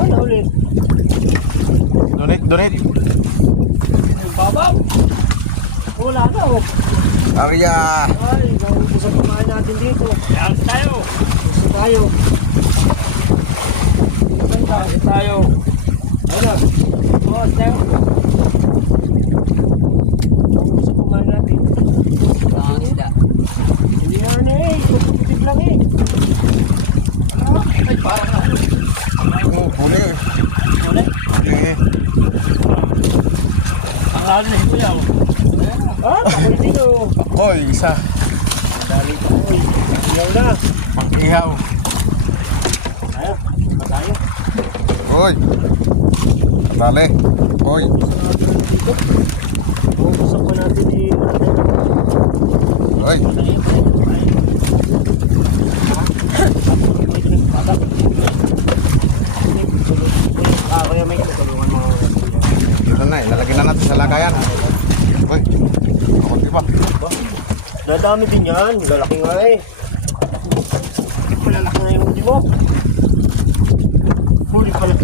Ah, nahuli. Donate. Babaw. Wala na oh. Arya. Ay, naubos ang kumain natin dito. Yan tayo. Gusto tayo. Yan tayo. Ano? Oo, tayo. Naubos ang kumain natin. Ang isda. Hindi na eh. Puputik lang eh. Ay, parang na. Huli. Ulit. Huli. Ang lalo na ito yan. Ah, pakuli dito. Koy, isa. Dali pa ko eh. Iyaw na. Pang-ihaw. Tayo. Ba tayo? Koy. Dali. Koy. Uusap ko natin eh. Koy. Ah, kaya may tutulungan mo. Dito na, ilalagay na natin sa lagayan. Koy. Ako di ba? Dadami din yan. Lalaki nga eh. Malalaki na yung huli mo. Huli pala.